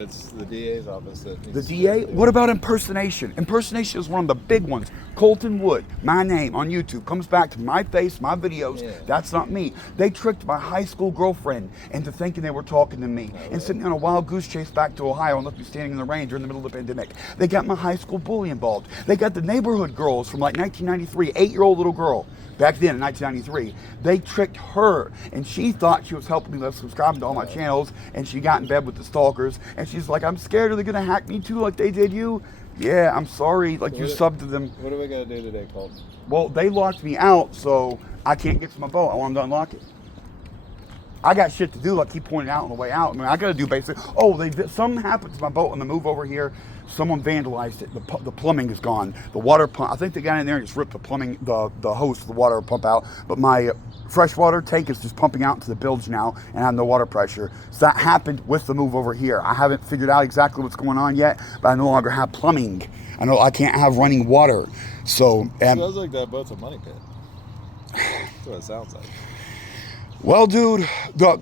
It's the DA's office that needs The to DA? do. What about impersonation? Impersonation is one of the big ones. Colton Wood, my name on YouTube, comes back to my face, my videos. Yeah. That's not me. They tricked my high school girlfriend into thinking they were talking to me and sent me on a wild goose chase back to Ohio and left me standing in the rain during the middle of the pandemic. They got my high school bully involved. They got the neighborhood girls from like 1993, 8-year-old little girl. Back then in 1993, they tricked her, and she thought she was helping me by subscribing to all my channels, and she got in bed with the stalkers, and she's like, I'm scared, are they gonna hack me too like they did you? Yeah, I'm sorry, like you subbed to them. What do we got to do today, Colton? Well, they locked me out, so I can't get to my boat. I want them to unlock it. I got shit to do, like he pointed out on the way out. I mean, I got to do basically. Oh, something happened to my boat on the move over here. Someone vandalized it. The plumbing is gone. The water pump. I think they got in there and just ripped the plumbing, the hose, the water pump out. But my freshwater tank is just pumping out into the bilge now, and I have no water pressure. So that happened with the move over here. I haven't figured out exactly what's going on yet, but I no longer have plumbing. I know I can't have running water. So Sounds like that boat's a money pit. That's what it sounds like. Well, dude,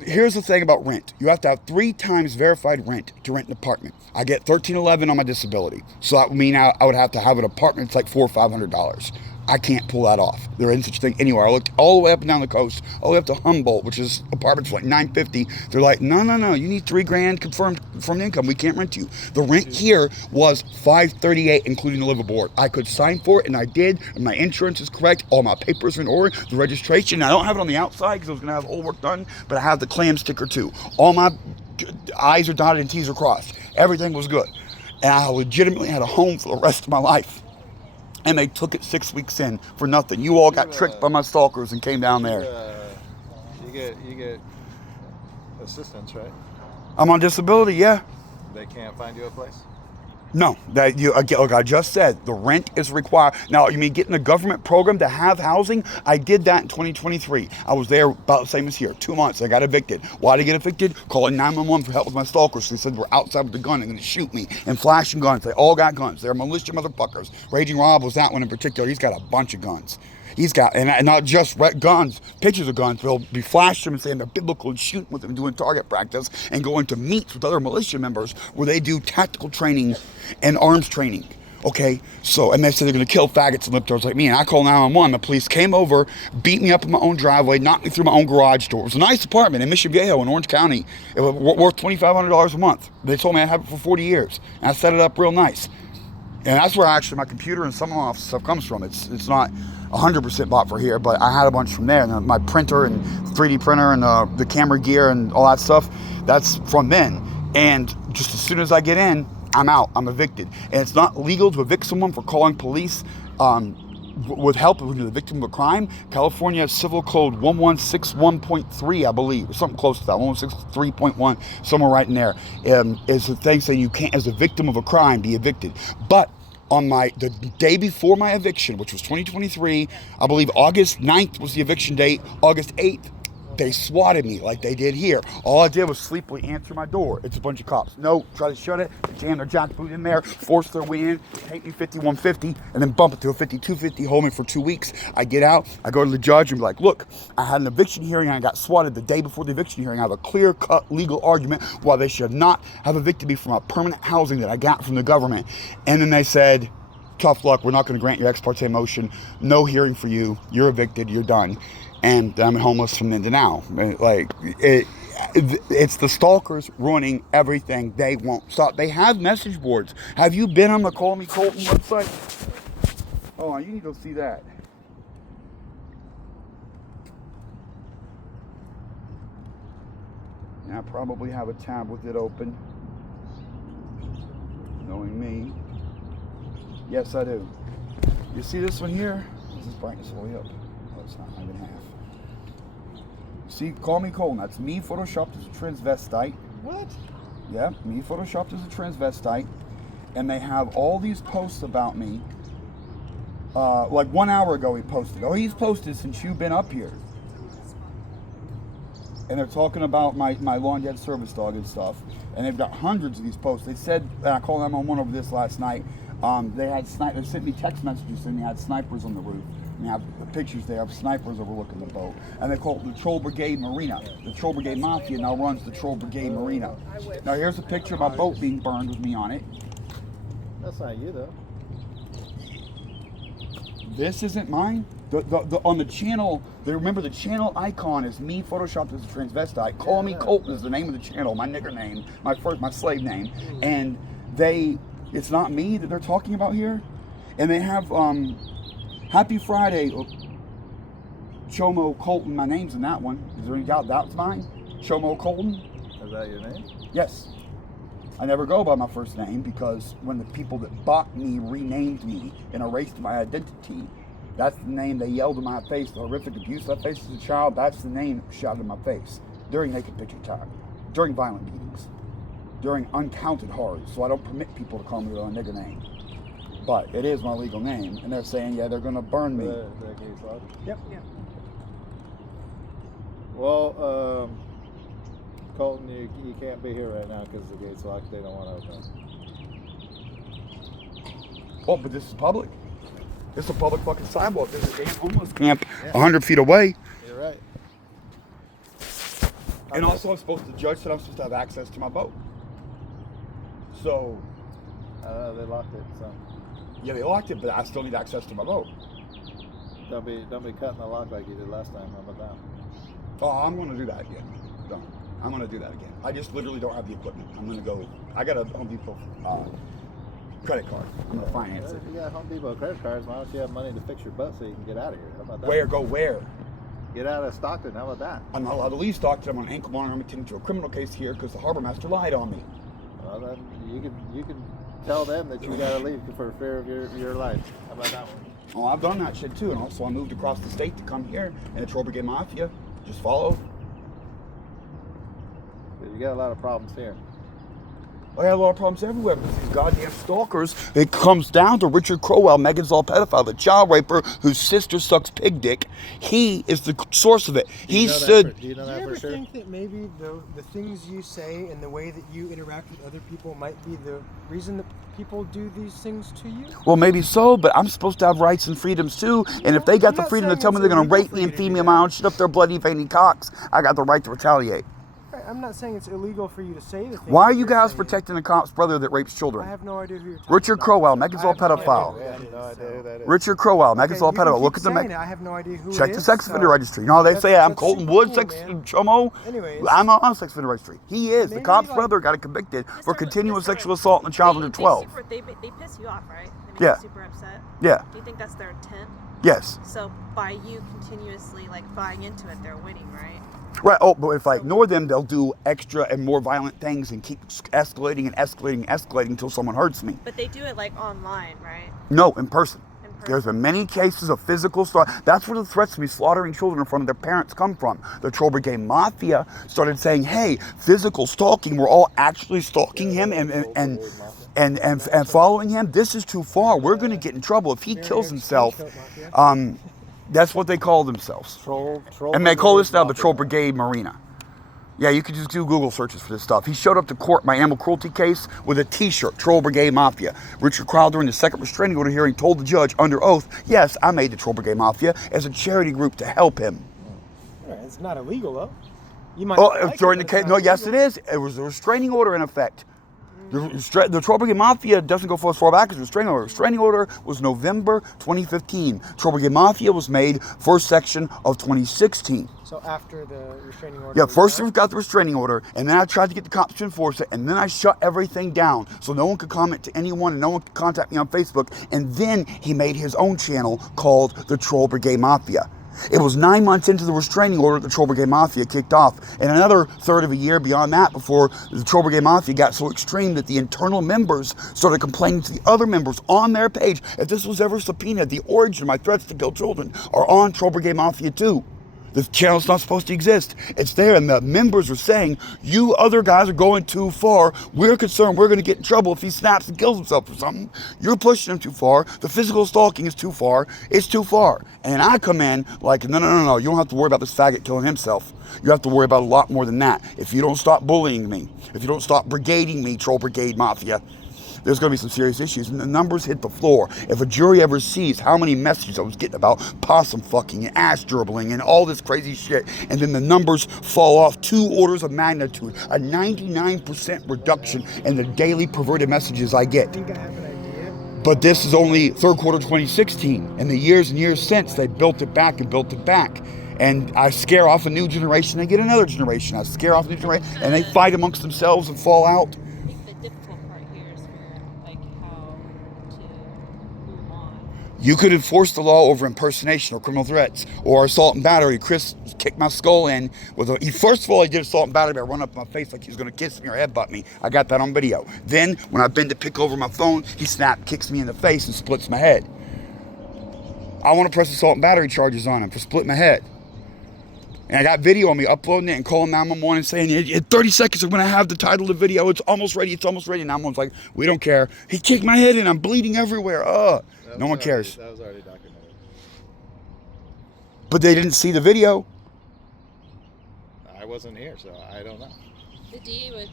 here's the thing about rent. You have to have 3 times verified rent to rent an apartment. I get $1,311 on my disability. So that would mean I would have to have an apartment that's like $400 or $500. I can't pull that off. There isn't such a thing anywhere. I looked all the way up and down the coast, all the way up to Humboldt, which is apartments for like $950. They're like, no, you need $3,000 confirmed from income. We can't rent you. The rent here was $538, including the live aboard. I could sign for it, and I did. And my insurance is correct. All my papers are in order. The registration. I don't have it on the outside because I was going to have all work done, but I have the clam sticker too. All my I's are dotted and T's are crossed. Everything was good, and I legitimately had a home for the rest of my life. And they took it 6 weeks in for nothing. You all got tricked by my stalkers and came down there. You get assistance, right? I'm on disability, yeah. They can't find you a place? No, like I just said, the rent is required. Now, you mean getting a government program to have housing? I did that in 2023. I was there about the same as here, 2 months. I got evicted. Why did I get evicted? Calling 911 for help with my stalkers. They said we're outside with a gun and going to shoot me. And flashing guns. They all got guns. They're militia motherfuckers. Raging Rob was that one in particular. He's got a bunch of guns. He's got, and not just guns, pictures of guns. They'll be flashing them and saying they're biblical and shooting with them, doing target practice, and going to meets with other militia members where they do tactical training and arms training. Okay, so, and they said they're going to kill faggots and lip-tards like me, and I called 911. The police came over, beat me up in my own driveway, knocked me through my own garage door. It was a nice apartment in Mission Viejo in Orange County. It was worth $2,500 a month. They told me I'd have it for 40 years, and I set it up real nice. And that's where actually my computer and some of my office stuff comes from. It's not 100% bought for here, but I had a bunch from there. And my printer and 3D printer and the camera gear and all that stuff, that's from then. And just as soon as I get in, I'm out. I'm evicted. And it's not legal to evict someone for calling police with help when you're the victim of a crime. California Civil Code 1161.3, I believe, or something close to that, 1163.1, somewhere right in there, is the thing saying you can't, as a victim of a crime, be evicted. But on the day before my eviction, which was 2023, I believe August 9th was the eviction date, August 8th, they swatted me like they did here. All I did was sleepily answer my door. It's a bunch of cops. No, try to shut it, jam their jackboot in there, force their way in, take me 5150, and then bump it to a 5250, hold me for 2 weeks. I get out, I go to the judge and be like, look, I had an eviction hearing and I got swatted the day before the eviction hearing. I have a clear-cut legal argument why they should not have evicted me from a permanent housing that I got from the government. And then they said, tough luck, we're not going to grant your ex parte motion, no hearing for you, you're evicted, you're done. And I'm homeless from then to now. Like, it's the stalkers ruining everything. They won't stop. They have message boards. Have you been on the Call Me Colton website? Oh, you need to see that. I probably have a tab with it open. Knowing me. Yes, I do. You see this one here? This is brightness all the way up. Oh, it's not even half. See, Call Me Colton. That's me photoshopped as a transvestite. What? Yeah, me photoshopped as a transvestite. And they have all these posts about me. Like 1 hour ago he posted. Oh, he's posted since you've been up here. And they're talking about my long dead service dog and stuff. And they've got hundreds of these posts. They said, and I called them on one over this last night. They sent me text messages saying they had snipers on the roof. We have the pictures there of snipers overlooking the boat. And they call it the Troll Brigade Marina. The Troll Brigade Mafia now runs the Troll Brigade Marina. Now here's a picture of my boat being burned with me on it. That's not you, though. This isn't mine. On the channel, remember the channel icon is me photoshopped as a transvestite. Call me Colton is the name of the channel, my nigger name, my slave name. And it's not me that they're talking about here. And they have Happy Friday, Chomo Colton. My name's in that one. Is there any doubt that's mine? Chomo Colton. Is that your name? Yes. I never go by my first name because when the people that bought me renamed me and erased my identity, that's the name they yelled in my face. The horrific abuse I faced as a child, that's the name shouted in my face during naked picture time, during violent beatings, during uncounted horrors. So I don't permit people to call me with a nigger name. But it is my legal name, and they're saying, yeah, they're going to burn me. The gate's locked? Yep. Yeah. Well, Colton, you can't be here right now because the gate's locked. They don't want to open. Oh, but this is public. This is a public fucking sidewalk. There's a damn homeless camp 100 feet away. You're right. And also, the judge said I'm supposed to have access to my boat. So, They locked it, so yeah, they locked it, but I still need access to my boat. don't be cutting the lock like you did last time. How about that? Oh, I'm going to do that again. I'm going to do that again. I just literally don't have the equipment. I'm going to go. I got a Home Depot credit card. I'm going to finance it. If you got Home Depot credit cards, why don't you have money to fix your boat so you can get out of here? How about that? Where? Get out of Stockton. How about that? I'm not allowed to leave Stockton. I'm on ankle monitor. I'm attending to a criminal case here because the harbor master lied on me. Well, then you can tell them that you got to leave for fear of your life. How about that one? Oh, I've done that shit too. And also I moved across the state to come here and the Troll Brigade Mafia. Just follow. You got a lot of problems here. I have a lot of problems everywhere with these goddamn stalkers. It comes down to Richard Crowell, Megan's all pedophile, the child raper whose sister sucks pig dick. He is the source of it. He stood. Do you know Do you that ever for sure? think that maybe the things you say and the way that you interact with other people might be the reason that people do these things to you? Well, maybe so, but I'm supposed to have rights and freedoms too. And if they got I'm the not freedom to saying tell me it's they're going to illegal rape for me you and to feed do me a that. mouth, shit up their bloody veiny cocks, I got the right to retaliate. Right, I'm not saying it's illegal for you to say the things. Why are that you you're guys saying. protecting a cop's brother that rapes I children? have no idea who you're talking Richard about. Crowell, Megan's I all have no idea pedophile. who I that have is, no idea who that is. Richard Crowell, Megan's all you can pedophile. keep Look at the saying it. I have no idea who check it the is, sex offender so- registry. You know, they say I'm that's Colton super Wood, cool, sex man. chomo. Anyways. I'm on sex offender registry. He is. The Maybe, cop's like- brother got convicted for Mr. continuous Mr. sexual assault on a child under 12. They piss you off, right? They make Yeah. you super upset. Yeah. Do you think that's their intent? Yes. So by you continuously buying into it, they're winning, right? Right. Oh, but if I ignore them, they'll do extra and more violent things and keep escalating and escalating and escalating until someone hurts me. But they do it online, right? No, in person. In person. There's been many cases of physical slaughter. That's where the threats to me slaughtering children in front of their parents come from. The Troll Brigade Mafia started saying, hey, physical stalking, we're all actually stalking him and following him. This is too far. We're going to get in trouble. If he kills himself, that's what they call themselves. Troll And they call this now the Mafia. Troll Brigade Marina. Yeah, you could just do Google searches for this stuff. He showed up to court my animal cruelty case with a t-shirt, Troll Brigade Mafia. Richard Crowder in the second restraining order hearing told the judge under oath, yes, I made the Troll Brigade Mafia as a charity group to help him. Right, it's not illegal though. You might. Oh, not like it, during the but case, it's no, not yes it illegal. is. It was a restraining order in effect. The Troll Brigade Mafia doesn't go as far back as a restraining order. Restraining order was November 2015. Troll Brigade Mafia was made first section of 2016. So after the restraining order. Yeah, was first out, we got the restraining order, and then I tried to get the cops to enforce it, and then I shut everything down so no one could comment to anyone and no one could contact me on Facebook. And then he made his own channel called the Troll Brigade Mafia. It was 9 months into the restraining order that the Troll Brigade Mafia kicked off, and another third of a year beyond that before the Troll Brigade Mafia got so extreme that the internal members started complaining to the other members on their page. If this was ever subpoenaed, the origin of my threats to kill children are on Troll Brigade Mafia too. The channel's not supposed to exist. It's there, and the members are saying, you other guys are going too far. We're concerned we're going to get in trouble if he snaps and kills himself or something. You're pushing him too far. The physical stalking is too far. It's too far. And I come in like, no. You don't have to worry about this faggot killing himself. You have to worry about a lot more than that. If you don't stop bullying me, if you don't stop brigading me, Troll Brigade Mafia, there's going to be some serious issues. And the numbers hit the floor. If a jury ever sees how many messages I was getting about possum fucking and ass gerbling and all this crazy shit, and then the numbers fall off 2 orders of magnitude, a 99% reduction in the daily perverted messages I get. I think I have an idea. But this is only third quarter 2016. And the years and years since, they built it back and built it back. And I scare off a new generation, they get another generation. I scare off a new generation, and they fight amongst themselves and fall out. I think the difficult part here is for like how to move on. You could enforce the law over impersonation or criminal threats or assault and battery. Chris kicked my skull in with first of all, he did assault and battery by running up my face like he was going to kiss me or headbutt me. I got that on video. Then when I bend to pick over my phone, he kicks me in the face and splits my head. I want to press assault and battery charges on him for splitting my head. And I got video on me uploading it and calling 911 and saying, in 30 seconds I'm going to have the title of the video. It's almost ready. And 911's like, we don't care. He kicked my head in. I'm bleeding everywhere. No one cares. That was already documented. But they didn't see the video. I wasn't here, so I don't know. The DA would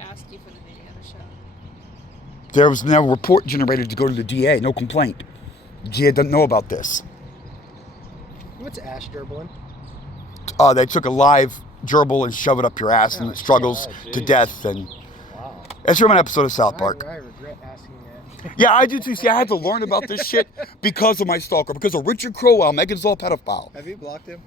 ask you for the video to show. There was no report generated to go to the DA. No complaint. The DA doesn't know about this. What's ass gerbling? They took a live gerbil and shove it up your ass, and it struggles to death. And Wow. it's from an episode of South Park. I regret asking that. Yeah, I do too. See, I had to learn about this shit because of my stalker, because of Richard Crowell, Megan's all pedophile. Have you blocked him?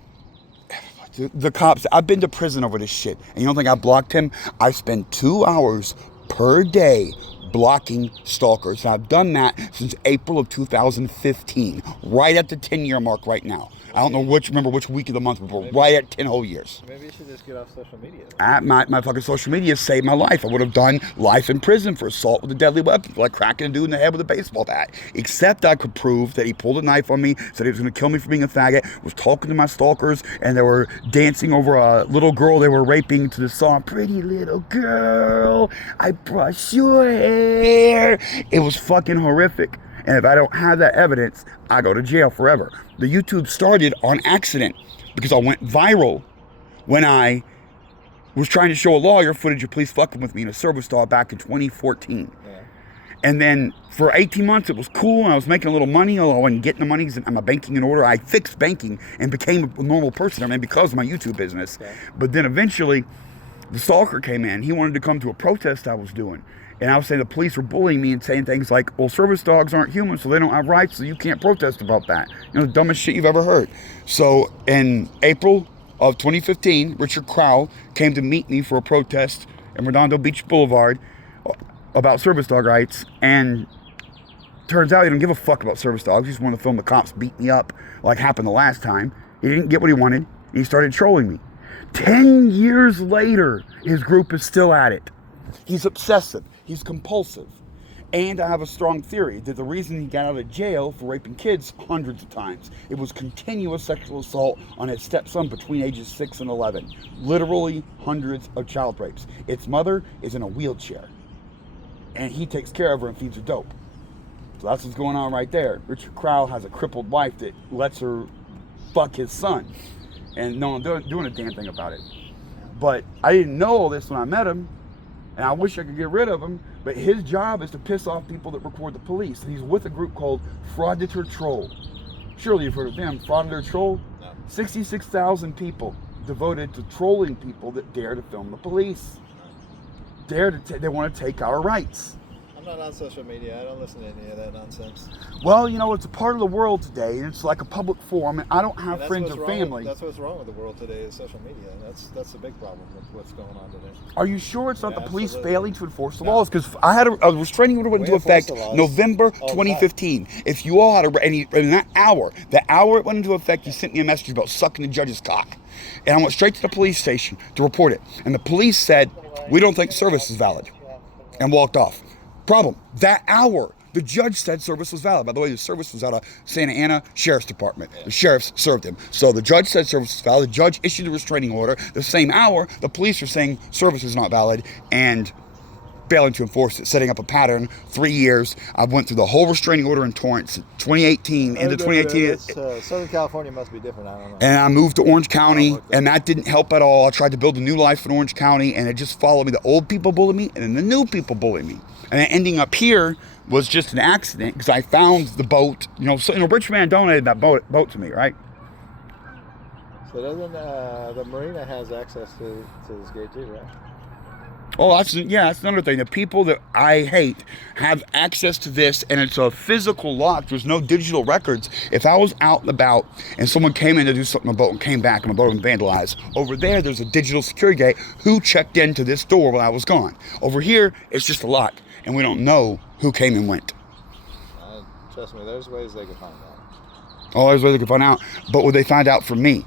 The cops, I've been to prison over this shit. And you don't think I blocked him? I spend 2 hours per day blocking stalkers. And I've done that since April of 2015, right at the 10-year mark right now. I don't know remember which week of the month, but we're right at 10 whole years. Maybe you should just get off social media. My fucking social media saved my life. I would have done life in prison for assault with a deadly weapon, like cracking a dude in the head with a baseball bat. Except I could prove that he pulled a knife on me, said he was going to kill me for being a faggot, was talking to my stalkers, and they were dancing over a little girl they were raping to the song, Pretty Little Girl, I Brush Your Hair. It was fucking horrific. And if I don't have that evidence, I go to jail forever. The YouTube started on accident because I went viral when I was trying to show a lawyer footage of police fucking with me in a service dog back in 2014. Yeah. And then for 18 months, it was cool, and I was making a little money, although I wasn't getting the money because I'm a banking in order. I fixed banking and became a normal person, because of my YouTube business. Okay. But then eventually, the stalker came in. He wanted to come to a protest I was doing. And I was saying the police were bullying me and saying things like, well, service dogs aren't human, so they don't have rights, so you can't protest about that. The dumbest shit you've ever heard. So in April of 2015, Richard Crowell came to meet me for a protest in Redondo Beach Boulevard about service dog rights. And turns out he didn't give a fuck about service dogs. He just wanted to film the cops beat me up like happened the last time. He didn't get what he wanted, and he started trolling me. 10 years later, his group is still at it. He's obsessive. He's compulsive. And I have a strong theory that the reason he got out of jail for raping kids hundreds of times, it was continuous sexual assault on his stepson between ages 6 and 11. Literally hundreds of child rapes. Its mother is in a wheelchair. And he takes care of her and feeds her dope. So that's what's going on right there. Richard Crowell has a crippled wife that lets her fuck his son. And no one's doing a damn thing about it. But I didn't know all this when I met him. And I wish I could get rid of him, but his job is to piss off people that record the police. And he's with a group called Frauditor Troll. Surely you've heard of them. Frauditor Troll? No. 66,000 people devoted to trolling people that dare to film the police. They want to take our rights. I'm not on social media. I don't listen to any of that nonsense. Well, it's a part of the world today, and it's like a public forum, and I don't have friends or family. That's what's wrong with the world today is social media. That's the big problem with what's going on today. Are you sure it's not the police Absolutely. failing to enforce the laws? Because I had a restraining order went into effect November 2015. If you all had in that hour, the hour it went into effect, you sent me a message about sucking the judge's cock. And I went straight to the police station to report it. And the police said, we don't think service is valid, and walked off. Problem, that hour, the judge said service was valid. By the way, the service was out of Santa Ana Sheriff's Department. The sheriffs served him. So the judge said service was valid. The judge issued a restraining order. The same hour, the police are saying service is not valid. And failing to enforce it, setting up a pattern. 3 years. I went through the whole restraining order in Torrance, 2018, into 2018. Southern California must be different. I don't know. And I moved to Orange County, and that didn't help at all. I tried to build a new life in Orange County, and it just followed me. The old people bullied me, and then the new people bullied me. And then ending up here was just an accident because I found the boat. So, Rich man donated that boat to me, right? So doesn't the marina has access to this gate too, right? Oh, that's another thing. The people that I hate have access to this, and it's a physical lock. There's no digital records. If I was out and about and someone came in to do something on a boat and came back and the boat was vandalized, over there's a digital security gate. Who checked into this door while I was gone? Over here, it's just a lock, and we don't know who came and went. Trust me, there's ways they could find out. Oh, there's ways they could find out. But would they find out from me?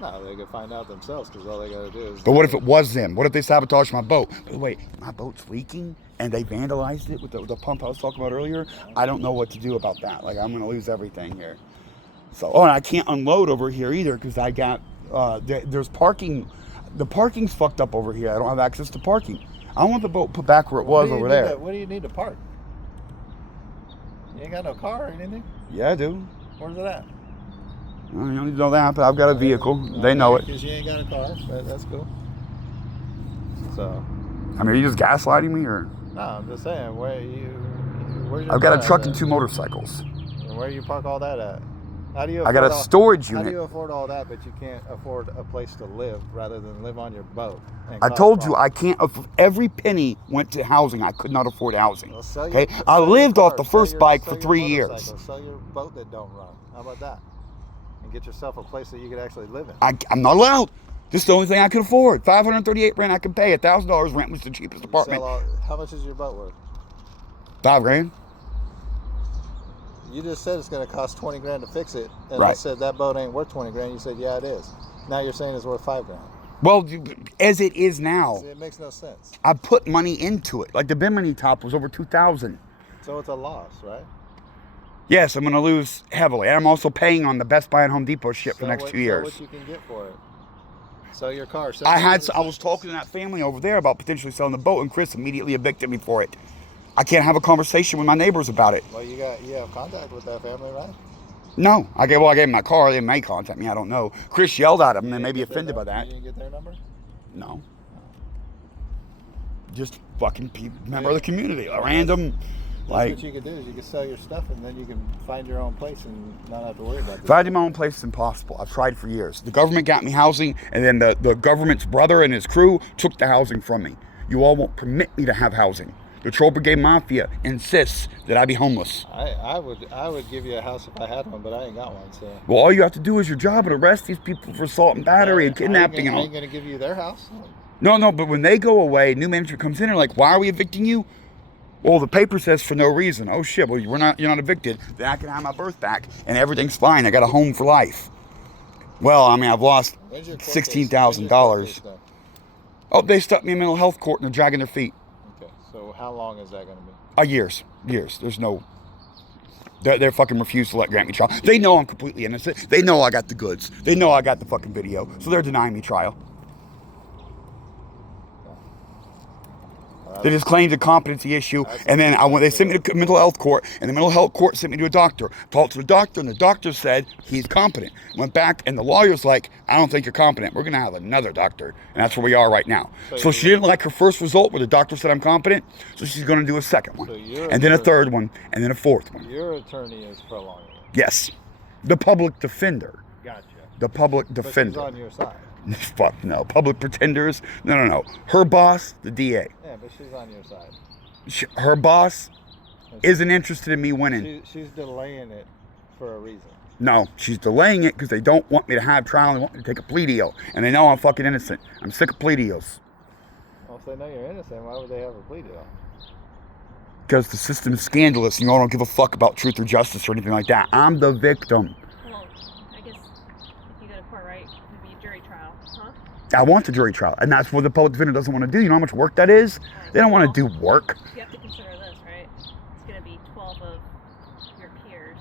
No, they could find out themselves because all they got to do is... But what if it was them? What if they sabotaged my boat? By the way, my boat's leaking and they vandalized it with the pump I was talking about earlier. I don't know what to do about that. Like, I'm going to lose everything here. So, and I can't unload over here either because I got, there's parking. The parking's fucked up over here. I don't have access to parking. I want the boat put back where it was over there. What do you need to park? You ain't got no car or anything? Yeah, I do. Where's it at? Well, you don't need to know that, but I've got a vehicle. They know it. Because you ain't got a car, but that's cool. So. I mean, are you just gaslighting me, or? No, I'm just saying, where's your I've got a truck at? and 2 motorcycles. And where do you park all that at? How do you? I got a storage unit. How do you afford all that, but you can't afford a place to live rather than live on your boat? I told you I can't. Every penny went to housing. I could not afford housing. Well, Okay, I lived off the first bike for 3 years. Sell your boat that don't run. How about that? And get yourself a place that you could actually live in. I'm not allowed. This is the only thing I could afford. $538 rent I could pay. $1,000 rent was the cheapest apartment. How much is your boat worth? $5,000. You just said it's going to cost 20 grand to fix it, and Right. I said that boat ain't worth 20 grand. You said yeah, it is. Now you're saying it's worth 5 grand. Well, as it is now, See, it makes no sense. I put money into it. Like the Bimini top was over $2,000. So it's a loss, right? Yes, I'm going to lose heavily. And I'm also paying on the Best Buy and Home Depot shit for the next 2 years. Sell what you can get for it. Sell your car. I was talking to that family over there about potentially selling the boat, and Chris immediately evicted me for it. I can't have a conversation with my neighbors about it. Well, you have contact with that family, right? No, I gave him my car. They may contact me. I don't know. Chris yelled at him and may be offended by that. You didn't get their number? No. Just fucking member of the community. A random, like. What you could do is you could sell your stuff and then you can find your own place and not have to worry about it. Finding my own place is impossible. I've tried for years. The government got me housing, and then the government's brother and his crew took the housing from me. You all won't permit me to have housing. The Troll Brigade Mafia insists that I be homeless. I would give you a house if I had one, but I ain't got one. So. Well, all you have to do is your job and arrest these people for assault and battery and kidnapping and all. I ain't gonna give you their house. No, but when they go away, new management comes in and like, why are we evicting you? Well, the paper says for no reason. Oh shit, well you're not evicted. Then I can have my berth back and everything's fine. I got a home for life. Well, I mean, I've lost $16,000. Oh, they stuck me in mental health court and they're dragging their feet. Okay, so how long is that going to be? Years. There's no. They're fucking refused to let grant me trial. They know I'm completely innocent. They know I got the goods. They know I got the fucking video. So they're denying me trial. They just claimed a competency issue, and then they sent me to mental health court, and the mental health court sent me to a doctor. Talked to the doctor, and the doctor said he's competent. Went back, and the lawyer's like, I don't think you're competent. We're going to have another doctor, and that's where we are right now. So she didn't like her first result where the doctor said I'm competent, so she's going to do a second one, and then a third one, and then a fourth one. Your attorney is prolonging it. Yes. The public defender. Gotcha. The public defender. But she's on your side. Fuck no. Public pretenders? No. Her boss, the DA. Yeah, but she's on your side. Her boss isn't interested in me winning. She's delaying it for a reason. No, she's delaying it because they don't want me to have trial. They want me to take a plea deal. And they know I'm fucking innocent. I'm sick of plea deals. Well, if they know you're innocent, why would they have a plea deal? Because the system is scandalous and you all don't give a fuck about truth or justice or anything like that. I'm the victim. Well, I guess if you go to court, right, it would be a jury trial, huh? I want the jury trial. And that's what the public defender doesn't want to do. You know how much work that is? They don't want to do work. You have to consider this, right? It's going to be 12 of your peers.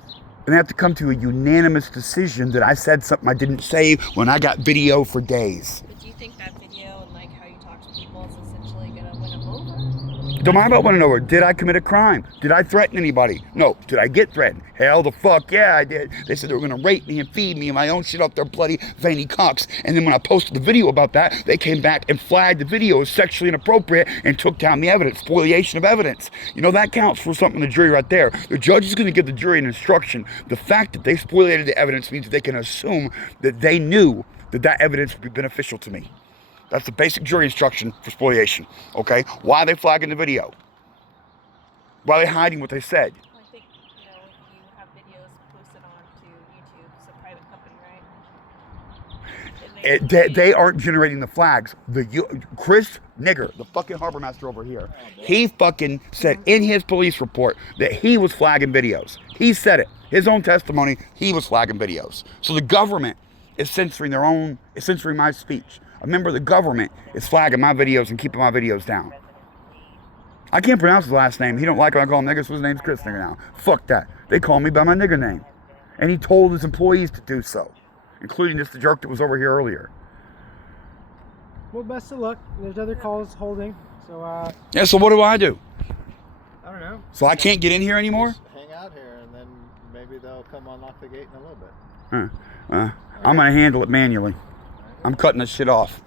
And they have to come to a unanimous decision that I said something I didn't say when I got video for days. But do you think that video and like how you talk to people is essentially going to win them over? Don't mind about want to know, did I commit a crime? Did I threaten anybody? No. Did I get threatened? Hell the fuck yeah, I did. They said they were going to rape me and feed me and my own shit up their bloody veiny cocks. And then when I posted the video about that, they came back and flagged the video as sexually inappropriate and took down the evidence, spoliation of evidence. You know, that counts for something in the jury right there. The judge is going to give the jury an instruction. The fact that they spoliated the evidence means that they can assume that they knew that that evidence would be beneficial to me. That's the basic jury instruction for spoliation, okay? Why are they flagging the video? Why are they hiding what they said? Well, I think, you know, you have videos posted onto YouTube. It's a private company, right? And They aren't generating the flags. Chris Nigger, the fucking harbor master over here, he fucking said in his police report that he was flagging videos. He said it. His own testimony, he was flagging videos. So the government is censoring my speech. A member of the government is flagging my videos and keeping my videos down. I can't pronounce his last name. He don't like when I call him nigger, so his name's Chris Nigger now. Fuck that. They call me by my nigger name. And he told his employees to do so, including just the jerk that was over here earlier. Well, best of luck. There's other calls holding. So, Yeah, so what do? I don't know. So I can't get in here anymore? Just hang out here, and then maybe they'll come unlock the gate in a little bit. I'm going to handle it manually. I'm cutting this shit off.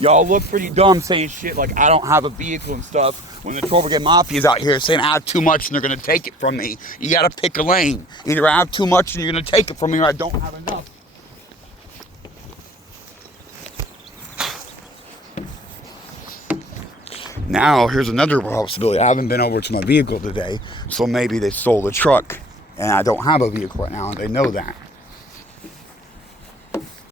Y'all look pretty dumb saying shit like I don't have a vehicle and stuff when the Troll Brigade Mafia's out here saying I have too much and they're going to take it from me. You got to pick a lane. Either I have too much and you're going to take it from me, or I don't have enough. Now, here's another possibility. I haven't been over to my vehicle today, so maybe they stole the truck and I don't have a vehicle right now, and they know that.